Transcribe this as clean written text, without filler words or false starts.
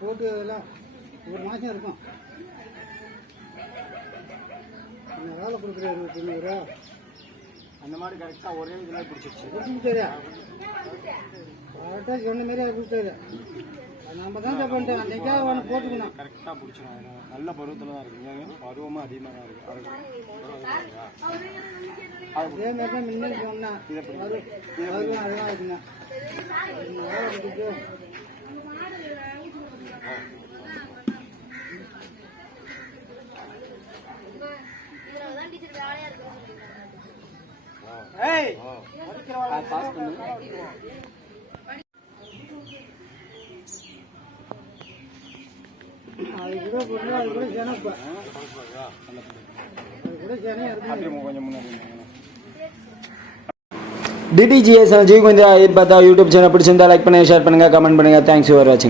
போட்டு எல்லாம் ஒரு மாதம் இருக்கும். வேலை கொடுக்குறாரு 90 ரூபா அந்த மாதிரி கரெக்டாக ஒரே இதில் பிடிச்சிருச்சு. கரெக்டாக சொன்ன மாரி அது கொடுத்தாரு. நம்ம தான் பண்ணிட்டோம். அன்றைக்காக ஒன்று போட்டுக்கணும். கரெக்டாக பிடிச்சிடும். நல்ல பருவத்தில் தான் இருக்குங்க. பருவமாக அதிகமாக தான் இருக்குது. அதே மாதிரி தான் முன்னாடி சொன்னேன். பருவம் அதெல்லாம் இருக்குங்க. அது கூட போட்டு அது கூட ஜனப்பா அது கூட ஜனம் இருக்கு. கொஞ்சம் முன்னாடி DDGS ஜீவ் கொஞ்சம் பார்த்தா யூடியூப் சேனல் பிடிச்சிருந்தா லைக் பண்ணுங்க, ஷேர் பண்ணுங்க, கமெண்ட் பண்ணுங்க. தேங்க்ஸ் ஃபார் வாட்சிங்.